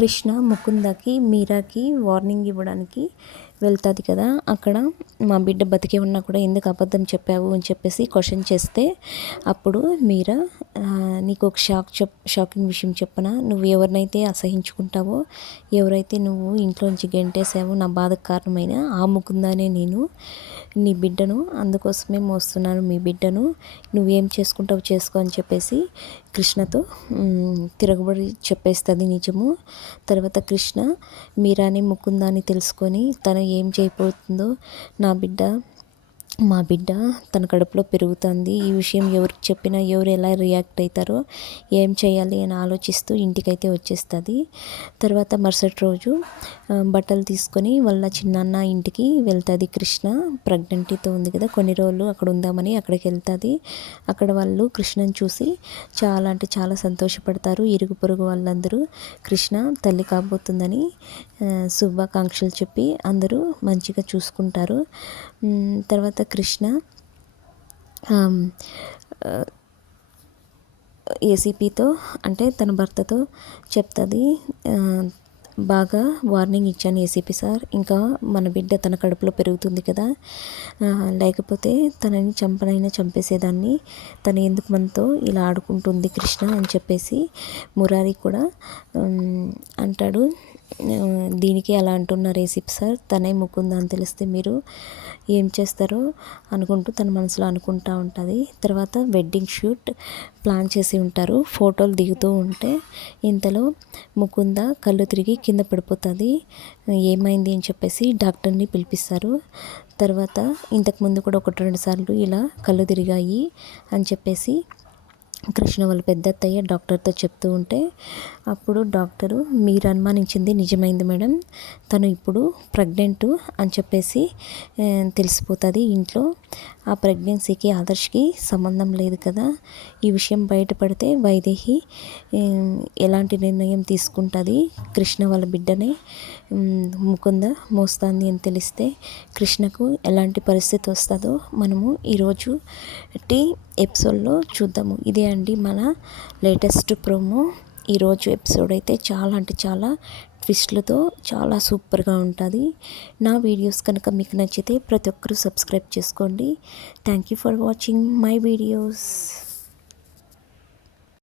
Krishna ముకుందకి మీరాకి warning ఇవ్వడానికి వెళ్తుంది కదా. అక్కడ మా బిడ్డ బతికే ఉన్నా కూడా ఎందుకు అబద్ధం చెప్పావు అని చెప్పేసి క్వశ్చన్ చేస్తే అప్పుడు మీరా నీకు ఒక షాకింగ్ విషయం చెప్పనా, నువ్వు ఎవరినైతే అసహించుకుంటావో, ఎవరైతే నువ్వు ఇంట్లోంచి గెంటేసావో, నా బాధకు కారణమైన ఆ ముకుందానే నేను నీ బిడ్డను, అందుకోసమే మోస్తున్నాను మీ బిడ్డను, నువ్వేం చేసుకుంటావు చేసుకో అని చెప్పేసి కృష్ణతో తిరగబడి చెప్పేస్తుంది నిజము. తర్వాత కృష్ణ మీరాని ముకుందాన్ని తెలుసుకొని తను ఏం చేయబోతుందో, మా బిడ్డ తన కడుపులో పెరుగుతుంది, ఈ విషయం ఎవరికి చెప్పినా ఎవరు ఎలా రియాక్ట్ అవుతారో, ఏం చేయాలి అని ఆలోచిస్తూ ఇంటికైతే వచ్చేస్తుంది. తర్వాత మరుసటి రోజు బట్టలు తీసుకొని వాళ్ళ చిన్నాన్న ఇంటికి వెళ్తుంది. కృష్ణ ప్రెగ్నెంటీతో ఉంది కదా, కొన్ని రోజులు అక్కడ ఉందామని అక్కడికి వెళ్తుంది. అక్కడ వాళ్ళు కృష్ణని చూసి చాలా అంటే చాలా సంతోషపడతారు. ఇరుగు పొరుగు వాళ్ళందరూ కృష్ణ తల్లి కాబోతుందని శుభాకాంక్షలు చెప్పి అందరూ మంచిగా చూసుకుంటారు. తర్వాత కృష్ణ ఏసీపీతో అంటే తన భర్తతో చెప్తుంది, బాగా వార్నింగ్ ఇచ్చాను ఏసీపీ సార్, ఇంకా మన బిడ్డ తన కడుపులో పెరుగుతుంది కదా, లేకపోతే తనని చంపేసేదాన్ని, తను ఎందుకు మనతో ఇలా ఆడుకుంటుంది కృష్ణ అని చెప్పేసి మురారి కూడా అంటాడు. దీనికి అలా అంటున్నారు ఏసీపీ సార్, తనే ముకుందా అని తెలిస్తే మీరు ఏం చేస్తారో అనుకుంటూ తన మనసులో అనుకుంటూ ఉంటుంది. తర్వాత వెడ్డింగ్ షూట్ ప్లాన్ చేసి ఉంటారు. ఫోటోలు దిగుతూ ఉంటే ఇంతలో ముకుంద కళ్ళు తిరిగి కింద పడిపోతుంది. ఏమైంది అని చెప్పేసి డాక్టర్ని పిలిపిస్తారు. తర్వాత ఇంతకుముందు కూడా 1-2 సార్లు ఇలా కళ్ళు తిరిగాయి అని చెప్పేసి కృష్ణ వాళ్ళ పెద్దత్తయ్య డాక్టర్తో చెప్తూ ఉంటే అప్పుడు డాక్టరు, మీరు అనుమానించింది నిజమైంది మేడం, తను ఇప్పుడు ప్రెగ్నెంట్ అని చెప్పేసి తెలిసిపోతుంది ఇంట్లో. ఆ ప్రెగ్నెన్సీకి ఆదర్శ్కి సంబంధం లేదు కదా, ఈ విషయం బయటపడితే వైదేహి ఎలాంటి నిర్ణయం తీసుకుంటుంది, కృష్ణ వాళ్ళ బిడ్డనే ముకుంద మోస్తుంది అని తెలిస్తే కృష్ణకు ఎలాంటి పరిస్థితి వస్తుందో మనము ఈరోజు ఎపిసోడ్లో చూద్దాము. ఇదే అండి మన లేటెస్ట్ ప్రోమో. ఈరోజు ఎపిసోడ్ అయితే చాలా అంటే చాలా ట్విస్ట్లతో చాలా సూపర్గా ఉంటుంది. నా వీడియోస్ కనుక మీకు నచ్చితే ప్రతి ఒక్కరూ సబ్స్క్రైబ్ చేసుకోండి. Thank you for watching my videos.